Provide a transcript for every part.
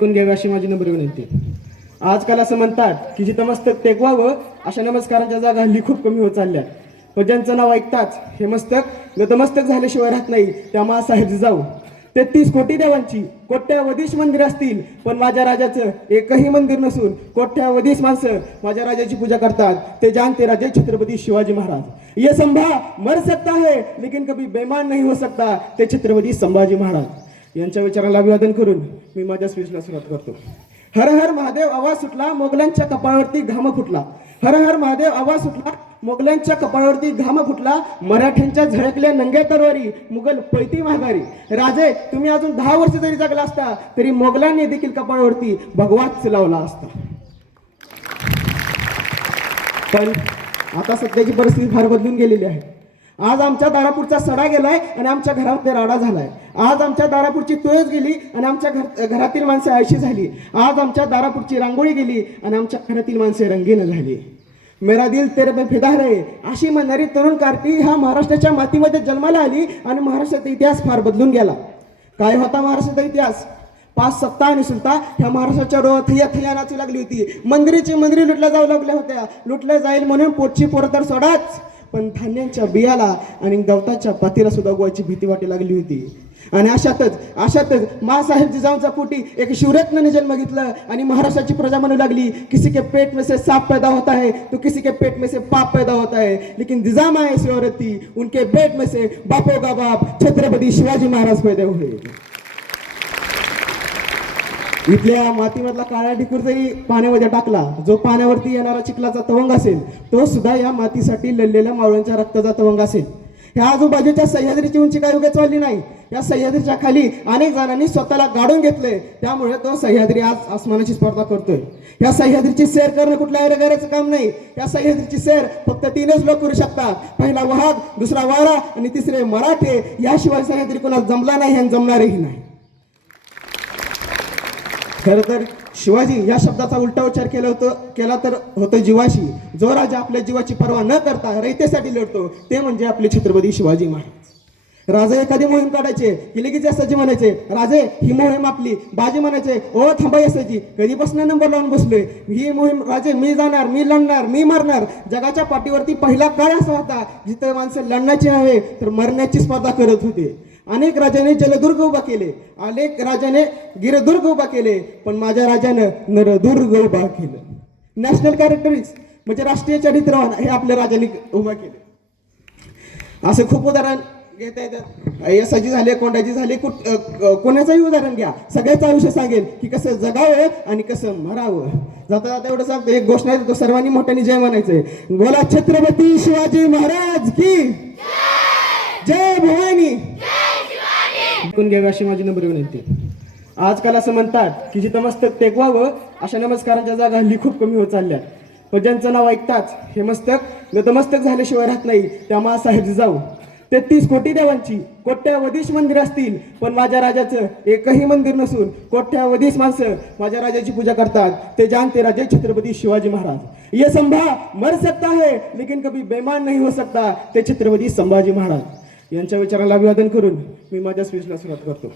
ऐकून घ्यावी अशी माझी नम्र विनंती. आजकाल असं म्हणतात की जिथं मस्तक टेकवावं अशा नमस्कारांच्या जागा हल्ली खूप कमी होत चालल्या. पण ज्यांचं नाव ऐकताच हे मस्तक नतमस्तक झाल्याशिवाय राहत नाही त्या मासाहेब जाऊ. 33 कोटी देवांची कोट्यावधीश मंदिर असतील पण माझ्या राजाचं एकही मंदिर नसून कोट्यावधीश माणसं माझ्या राजाची पूजा करतात. ते जानते राजे छत्रपती शिवाजी महाराज. ये संभा मर सकता है लेकिन कभी बेईमान नहीं हो सकता. ते छत्रपती संभाजी महाराज यांच्या विचाराला अभिवादन करून मी माझ्या स्पीचला सुरुवात करतो. हर हर महादेव आवाज सुटला मोगलांच्या कपाळावरती घाम फुटला. हर हर महादेव आवाज सुटला मोगलांच्या कपाळावरती घाम फुटला. मराठ्यांच्या झळकल्या नंग्या तरवारी मुघल पळती महागारी. राजे तुम्ही अजून 10 वर्ष जरी जगला असता तरी मोगलांनी देखील कपाळावरती भगवाच लावला असता. पण आता सध्याची परिस्थिती फार बदलून गेलेली आहे. आज आमच्या दारापूरचा सडा गेलाय आणि आमच्या घरामध्ये राडा झालाय. आज आमच्या दारापूरची तुळस गेली आणि आमच्या घरातील माणसे आळशी झाली. आज आमच्या दारापूरची रांगोळी गेली आणि आमच्या घरातील माणसे रंगीन झाली. मेरा दिल तेरे पे फिदा है अशी म्हणणारी तरुण कार्टी ह्या महाराष्ट्राच्या मातीमध्ये जन्माला आली आणि महाराष्ट्राचा इतिहास फार बदलून गेला. काय होता महाराष्ट्राचा इतिहास? 5 सत्ता आणि सुलता ह्या महाराष्ट्राच्या रोह थैया नाचू लागली होती. मंदिरी लुटल्या जाऊ लागल्या होत्या. लुटल्या जाईल म्हणून पोटची पोरं तर सोडाच पण धान्यांच्या बियाला आणि गवताच्या पातीला सुद्धा गोवायची भीती वाटू लागली होती. आणि अशातच मासाहेब जिजाऊंचा पोटी एक शिवरत्नाने जन्म घेतलं आणि महाराष्ट्राची प्रजा म्हणू लागली किसी के पेट में से सांप पैदा होता है तो किसी के पेट में से पाप पैदा होता है लेकिन जिजामा ऐसी औरत थी उनके पेट में से बापों का बाप छत्रपती शिवाजी महाराज पैदा हुए. इथल्या मातीमधला काळा ढिकूर जरी पाण्यामध्ये टाकला जो पाण्यावरती येणारा चिखलाचा तवंग असेल तो सुद्धा या मातीसाठी लढलेल्या मावळ्यांच्या रक्ताचा तवंग असेल. ह्या आजूबाजूच्या सह्याद्रीची उंची काय उगाच वाढली नाही. या सह्याद्रीच्या खाली अनेक जणांनी स्वतःला गाडून घेतले त्यामुळे तो सह्याद्री आज आसमानाची स्पर्धा करतोय. या सह्याद्रीची सैर करणं कुठल्या ऐरगाऱ्याचं काम नाही. या सह्याद्रीची सैर फक्त 3च लोक करू शकतात. पहिला वाघ, दुसरा वारा आणि तिसरे मराठे. याशिवाय सह्याद्री कोणाला जमला नाही आणि जमणारही नाही. खरं तर शिवाजी या शब्दाचा उलटा उच्चार केला तर होतं जीवाशी. जो राजा आपल्या जीवाची पर्वा न करता रयतेसाठी लढतो ते म्हणजे आपले छत्रपती शिवाजी महाराज. राजा एखादी मोहीम काढायचे की लगेच असायची म्हणायचे राजे ही मोहीम आपली. बाजी म्हणायचे ओ थांबाई असायची कधीपासून नंबर लावून बसलोय ही मोहीम. राजे मी जाणार, मी लढणार, मी मरणार. जगाच्या पाठीवरती पहिला काळ असा होता जिथे माणसं लढण्याची नव्हे तर मरण्याची स्पर्धा करत होते. अनेक राजाने जलदुर्ग उभा केले, अनेक राजाने गिरदुर्ग उभा केले पण माझ्या राजानं नरदुर्ग उभा केलं. नॅशनल कॅरेक्टरिस्टिक्स म्हणजे राष्ट्रीय चरित्र हे आपल्या राजाने उभा केले. असे खूप उदाहरण घेता येतात. यशाची झाले, कोंडाची झाले, कोणाचंही उदाहरण घ्या. सगळ्याचं आयुष्य सांगेल की कसं जगावं आणि कसं मरावं. जाता जाता एवढं सांगतो एक घोषणा आहे तो सर्वांनी मोठ्याने जय म्हणायचंय. बोला छत्रपती शिवाजी महाराज की जय भवानी. ऐकून घ्यावी अशी माझी नम्र विनंती. आजकाल असं म्हणतात की जिथं मस्तक टेकवावं अशा नमस्कारांच्या जागा हल्ली खूप कमी होत चालल्या. पण ज्यांचं नाव ऐकताच हे मस्तक नतमस्तक झाल्याशिवाय राहत नाही त्या मासाहेब जाऊ. 33 कोटी देवांची कोट्यावधीश मंदिर असतील पण माझ्या राजाचं एकही मंदिर नसून कोट्यावधीश माणसं माझ्या राजाची पूजा करतात. ते जानते राजे छत्रपती शिवाजी महाराज. ये संभा मर सकता है लेकिन कभी बेईमान नहीं हो सकता. ते छत्रपती संभाजी महाराज यांच्या विचाराला अभिवादन करून मी माझ्या स्पीचला सुरुवात करतो.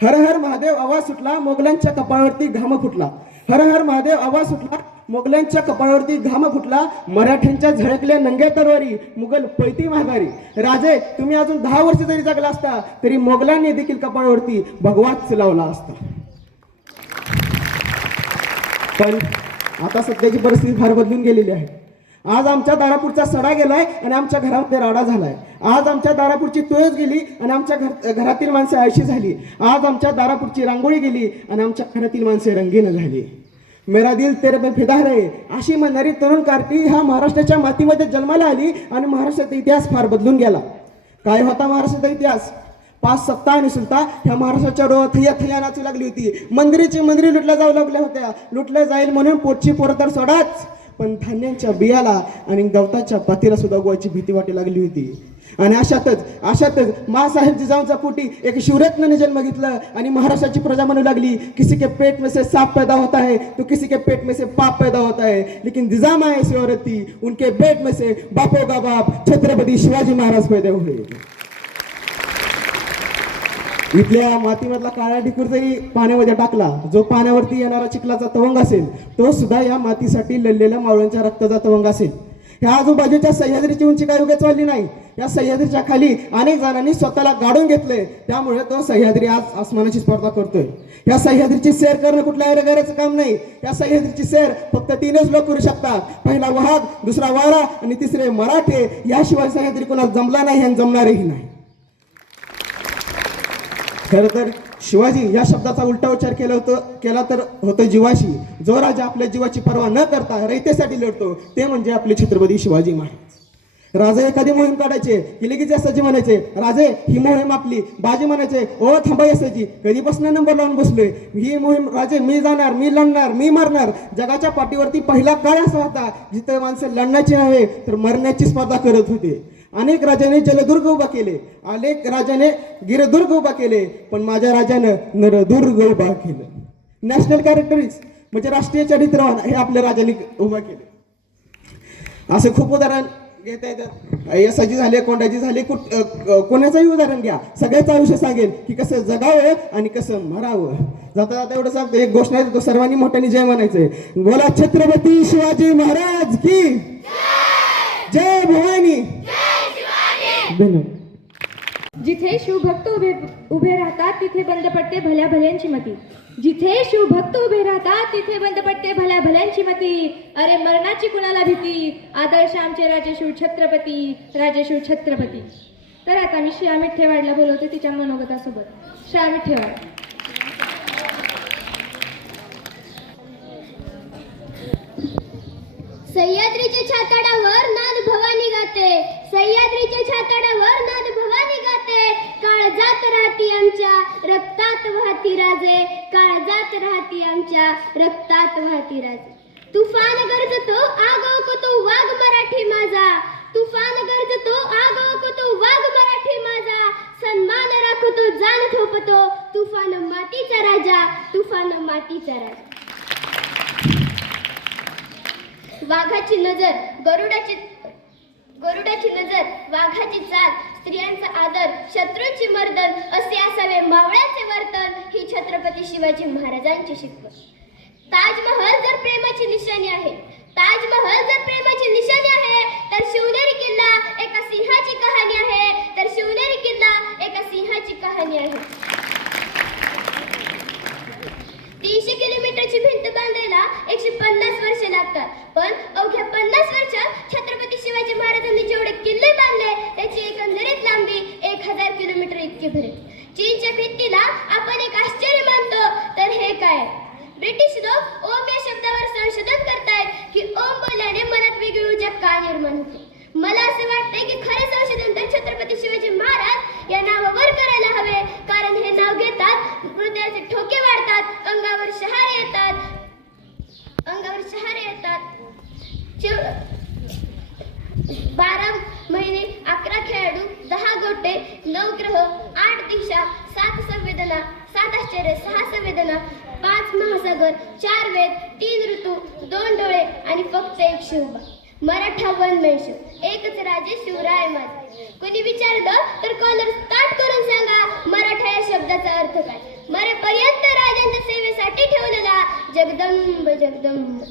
हर हर महादेव आवाज सुटला मोगलांच्या कपाळावरती घाम फुटला. हर हर महादेव आवाज सुटला मोगलांच्या कपाळावरती घाम फुटला. मराठ्यांच्या झळकल्या नंग्या तरवारी मुघल पळती महागारी. राजे तुम्ही अजून 10 वर्ष जरी जगला असता तरी मोगलांनी देखील कपाळावरती भगवाच लावला असता. पण आता सध्याची परिस्थिती फार बदलून गेलेली आहे. आज आमच्या दारापूरचा सडा गेलाय आणि आमच्या घरामध्ये राडा झालाय. आज आमच्या दारापूरची तुळस गेली आणि आमच्या घरातील माणसे आळशी झाली. आज आमच्या दारापूरची रांगोळी गेली आणि आमच्या घरातील माणसे रंगीन झाली. मेरा दिल तेरे पे फिदा है अशी म्हणणारी तरुण कार्टी ह्या महाराष्ट्राच्या मातीमध्ये जन्माला आली आणि महाराष्ट्राचा इतिहास फार बदलून गेला. काय होता महाराष्ट्राचा इतिहास? 5 सत्ता आणि सुलता ह्या महाराष्ट्राच्या रोह थैया नाचू लागली होती. मंदिरी लुटल्या जाऊ लागल्या होत्या. लुटल्या जाईल म्हणून पोटची पोरं तर सोडाच पण धान्यांच्या बियाला आणि गवताच्या पातीला सुद्धा गोवायची भीती वाटू लागली होती. आणि अशातच मासाहेब जिजाऊंचा पोटी एक शिवरत्नाने जन्म घेतलं आणि महाराष्ट्राची प्रजा म्हणू लागली किसी के पेट में से सांप पैदा होता है तो किसी के पेट में से पाप पैदा होता है लेकिन जिजामा ऐसी औरत थी उनके पेट में से बापों का बाप छत्रपती शिवाजी महाराज पैदा हुए. इथल्या मातीमधला काळा ढिकूर जरी पाण्यामध्ये टाकला, जो पाण्यावरती येणारा चिखलाचा तवंग असेल, तो सुद्धा या मातीसाठी लढलेल्या मावळ्यांच्या रक्ताचा तवंग असेल. ह्या आजूबाजूच्या सह्याद्रीची उंची काही उगाच वाढली नाही. या सह्याद्रीच्या खाली अनेक जणांनी स्वतःला गाडून घेतलंय, त्यामुळे तो सह्याद्री आज आसमानाची स्पर्धा करतोय. या सह्याद्रीची सैर करणं कुठल्या करायचं काम नाही. या सह्याद्रीची सैर फक्त 3च लोक करू शकतात. पहिला वाघ, दुसरा वारा आणि तिसरे मराठे. याशिवाय सह्याद्री कोणाला जमला नाही आणि जमणारही नाही. खरं तर शिवाजी या शब्दाचा उलटा उच्चार केला तर होतं जिवाशी. जो राजा आपल्या जीवाची पर्वा न करता रयतेसाठी लढतो, ते म्हणजे आपले छत्रपती शिवाजी महाराज. राजे एखादी मोहीम काढायचे की लगेच असायची म्हणायचे, राजे ही मोहीम आपली. बाजी म्हणायचे, ओ थांबाई असायची, कधीपासून नंबर लावून बसलोय. ही मोहीम राजे, मी जाणार, मी लढणार, मी मरणार. जगाच्या पाठीवरती पहिला काळ असा होता जिथे माणसं लढण्याची नव्हे तर मरण्याची स्पर्धा करत होते. अनेक राजाने जलदुर्ग उभा केले, अनेक राजाने गिरदुर्ग उभा केले, पण माझ्या राजानं नरदुर्ग उभा केलं. नॅशनल कॅरेक्टरीज म्हणजे राष्ट्रीय चरित्रवान हे आपल्या राजाने उभा केले. असे खूप उदाहरण घेता येतात. यशाची झाले, कोंडाची झाले, कोणाचंही उदाहरण घ्या. सगळ्याचं आयुष्य सांगेल की कसं जगावं आणि कसं मरावं. जाता जाता एवढं सांगतो, एक घोषणा देतो, सर्वांनी मोठ्याने जय म्हणायचंय. बोला छत्रपती शिवाजी महाराज की जय. भवानी. जिथे शिवभक्त उभे राहतात तिथे बंद पडते भल्या भल्यांची मती. जिथे शिवभक्त उभे राहतात तिथे बंद पडते भल्या भल्यांची मती. अरे मरणाची कुणाला भीती, आदर्श आमचे राजेशिव छत्रपती, राजेशिव छत्रपती. तर आता मी श्रेया मिठ्ठेवाडला बोलवते तिच्या मनोगतासोबत. श्रेया मिठ्ठेवाड. सह्याद्रीच्या छाताडावर नाद भवानी गाते, सह्याद्रीच्या छाताडावर नाद भवानी गाते. काळ जात राहती आमच्या रक्तात वाहती राजे, काळ जात राहती आमच्या रक्तात वाहती राजे. तुफान गरजतो आगवतो वाघ मराठी माझा, तुफान गरजतो आगवतो वाघ मराठी माझा. सन्मान राखतो जाण थोपतो, तुफान मातीचा राजा, तुफान मातीचा राजा. वाघाची नजर गरुडाची नजर, वाघाची चाल, स्त्रियांचा आदर, शत्रूंची मर्दन, असे असावे मावळ्याचे वर्तन. ही छत्रपती शिवाजी महाराजांची शिकवण. ताजमहल जर प्रेमाची निशाणी आहे, ताजमहल जर प्रेमाची निशाणी आहे, तर शिवनेरी किल्ला एका सिंहाची कहाणी आहे, तर शिवनेरी किल्ला एका सिंहाची कहाणी आहे. 300 किलोमीटरची भिंत बांधायला 150 वर्षे लागतात, पण अवघ्या 50 वर्षात छत्रपती शिवाजी महाराजांनी जेवढे किल्ले बांधले त्याची एकंदरीत लांबी 1000 किलोमीटर इतकी भरेल. चीनच्या भिंतीला आपण एक आश्चर्य मानतो, तर हे काय? ब्रिटिश लोक ओम या शब्दावर संशोधन करतायत की ओम बोलल्याने मनात वेगळी ऊर्जा का निर्माण होते. मला असे वाटते की खरे संशोधन तर छत्रपती शिवाजी महाराज या नावावर करायला हवे, कारण हे नाव घेतात हृदयाचे ठोके वाढतात, अंगावर शहारे येतात, अंगावर शहारे येतात. 12 महिने 11 खेळाडू, 10 गोटे, 9 ग्रह, 8 दिशा, 7 संवेदना, 7 आश्चर्य, 6 संवेदना, 5 महासागर, 4 वेद, 3 ऋतू, 2 डोळे आणि फक्त एक शिवबा. मराठा वनमेश, एकच राजे शिवराय माझे. कोणी विचारलं तर कॉलर स्टार्ट करून सांगा मराठा या शब्दाचा अर्थ काय. मरेपर्यंत राजांच्या सेवेसाठी ठेवलेला जगदंब जगदंब.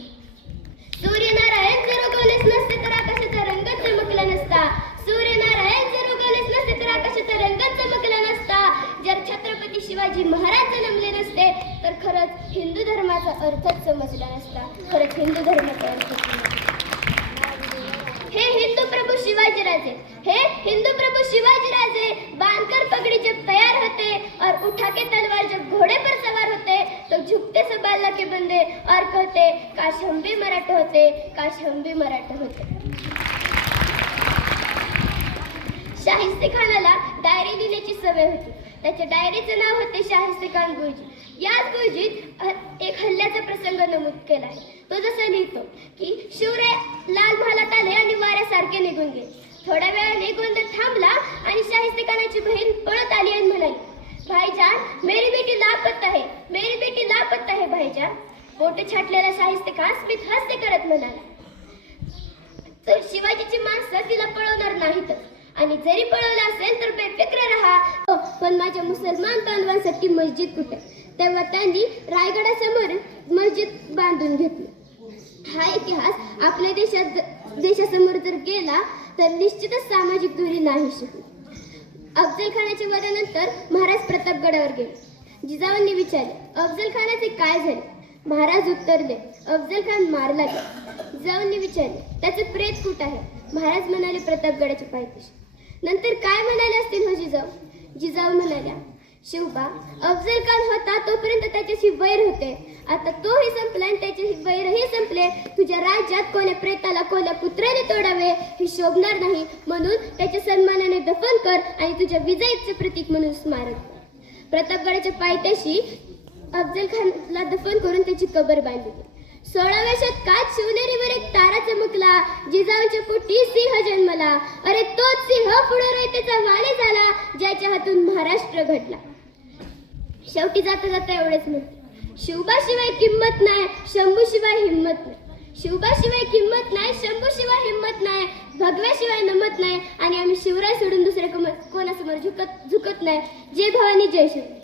सूर्यनारायण जर उगवलेच नसते तर आकाशाचा रंगच चमकला नसता, सूर्यनारायण जर उगवलेच नसते तर आकाशाचा रंगच चमकला नसता. जर छत्रपती शिवाजी महाराज जन्मले नसते तर खरंच हिंदू धर्माचा अर्थच समजला नसता, खरंच हिंदू धर्माचा अर्थ. हे हिंदू प्रभू शिवाजीराजे, हे हिंदू प्रभु शिवाजीराजे, बांधकर पगड़ी जब तैयार होते और उठा के तलवार जब घोड़े पर सवार होते तो झुकते सब अल्लाह के बंदे और कहते काश हम भी मराठे होते, काश हम भी मराठे होते. शाहिस्ते खानाला डायरी लिहिण्याची सवय होती. त्याच्या डायरीचं नाव होते शाहिस्ते खान गुरुजी. याच गुरुजीत एक हल्ल्याचा प्रसंग नमूद केला आहे. तो जसं लिहितो की शिवराय लाल महालात आले आणि वाऱ्यासारखे निघून गेले. थोड्या वेळाने गोंधळ थांबला आणि शाहिस्ते खानाची बहीण पळत आली आणि म्हणाली, भाईजान मेरी बेटी लापता है, मेरी बेटी लापता है भाईजान. बोट छाटलेला शाहिस्ते खान स्मित हास्य करत म्हणाला, तर शिवाजीची माणसं तिला पळवणार नाहीतच आणि जरी पळवलं असेल तर बेफिक्र राहा. हो, पण माझ्या मुसलमान बांधवांसाठी मस्जिद कुठे? तेव्हा त्यांनी रायगडासमोर मस्जिद बांधून घेतली. हा इतिहास आपल्या देशासमोर जर गेला तर निश्चितच सामाजिक दूरी नाही शिकली. अफजल खानाच्या वधानंतर महाराज प्रतापगडावर गेले. जिजाऊंनी विचारले, अफजल खानाचे काय झाले? महाराज उत्तरले, अफजल खान मारला गेला. जिजाऊंनी विचारले, त्याचे प्रेत कुठं आहे? महाराज म्हणाले, प्रतापगडाच्या पायथ्याशी. नंतर काय म्हणाले असतील हो जिजाऊ? जिजाऊ म्हणाल्या, शिवबा, अफजल खान होता तोपर्यंत त्याच्याशी वैर होते. आता तोही संपला आणि त्याचे वैरही संपले. तुझ्या राज्यात कोण्या प्रेताला कोण्या पुत्राने तोडावे हे शोभणार नाही, म्हणून त्याच्या सन्मानाने दफन कर आणि तुझ्या विजयाचे प्रतीक म्हणून स्मारक कर. प्रतापगडाच्या पायथ्याशी अफजल खानला दफन करून त्याची कबर बांधली गेली. 16व्या शतकात शिवनेरीवर एक तारा चमकला. जिजाऊंच्या पोटी सिंह जन्मला. अरे तोच सिंह पुढे रयतेचा वाली झाला, ज्याच्या हातून महाराष्ट्र घडला. शेवटी जाता जाता एवढेच म्हणते, शिवबाशिवाय किंमत नाही, शंभूशिवाय हिंमत नाही. शिवबाशिवाय किंमत नाही, शंभूशिवाय हिंमत नाही, भगव्याशिवाय नमत नाही आणि आम्ही शिवराय सोडून दुसऱ्या कोणासमोर झुकत नाही. जय भवानी, जय शिव.